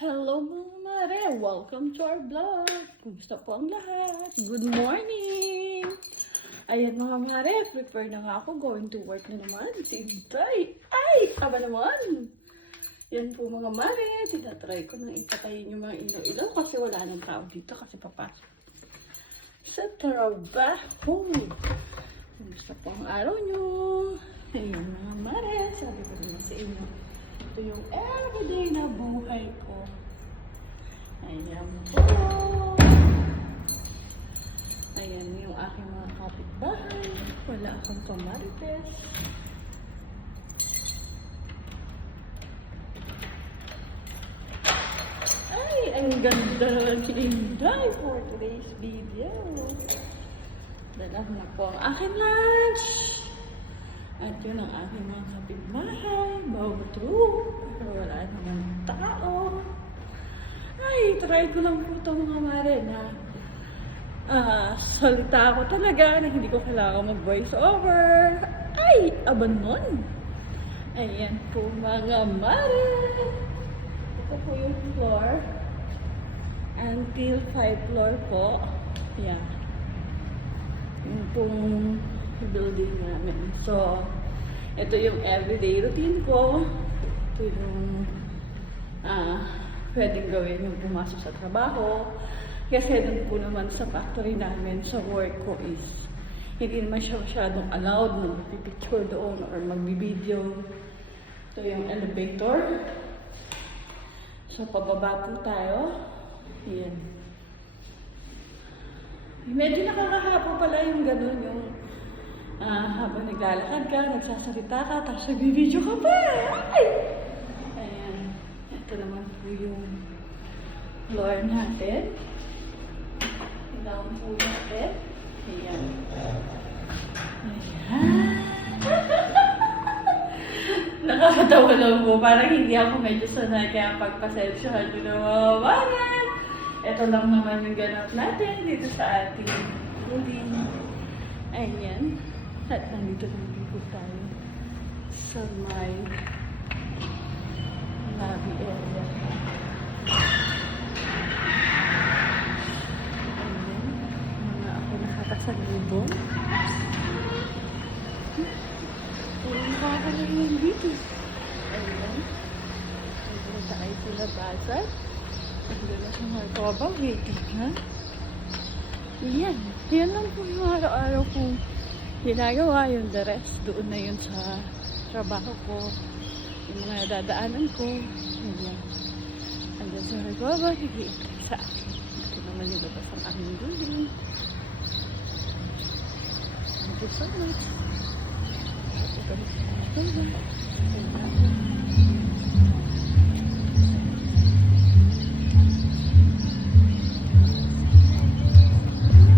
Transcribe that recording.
Hello mga mare! Welcome to our vlog! Kumusta po ang lahat? Good morning! Ayan mga mare, prepare na nga ako. Going to work na naman. Si Inday! Ay! Aba naman! Yan po mga mare. Tinatry ko nang ipatayin yung mga ilaw-ilaw kasi wala nang tao dito kasi papasok sa trabaho. Kumusta po ang araw nyo? Ayan mga mare. Sabi ko naman sa inyo. Ito yung everyday na buhay ko. Ayan po. Ayan yung aking mga kapitbahay. Wala akong kamarites. Ay, ang ganda ng Inday for today's video. Dala na po ang aking lunch. At yun ang aking mga kapitbahay. Bawat room. Pero wala naman tao. Ay, try ko lang po ito mga mare na salita ko talaga na hindi ko kailangan mag-voice over. Ay, abanon. Ayan po mga mare. Ito po yung floor. Until 5 floor po. Ayan. Yung pong building namin. So, ito yung everyday routine ko. Ito yung pwedeng gawin yung pumasok sa trabaho. Kasi doon po naman sa factory namin, sa work ko is hindi naman siya masyadong allowed na magpipicture doon or magbibideo. Ito yung elevator. So, pababa po tayo. Ayan. Medyo nakakahapo pala yung gano'n yung habang naglalakad ka, nagsasalita ka, tapos nagbibideo ka pa. Ay! Ayan. Ito naman po yung floor natin. Down po natin. Ayan. Ayan. Nakakatawa lang po. Parang hindi ako medyo sanay kaya pagpasensyahan nyo na mawawalan. Ito lang naman yung ganap natin dito sa ating building. Ayan. At nandito naman po tayo sa may lobby area. Ayan. Mga ako nakakasalubong. Puro nakakasalubong dito. Ayan. Ayan sa ay labasan. Ang gala sa mga trabaho. Waiting ha? Ayan. Yan lang po yung araw-araw kong ginagawa. Yung the rest, doon na yun sa trabaho ko. Yung mga dadaanan ko. Ayan. Andyan sa nagbaba. Higit sa akin. Ito naman yung labas ang aming building. Thank you so much. Ito kami sa building.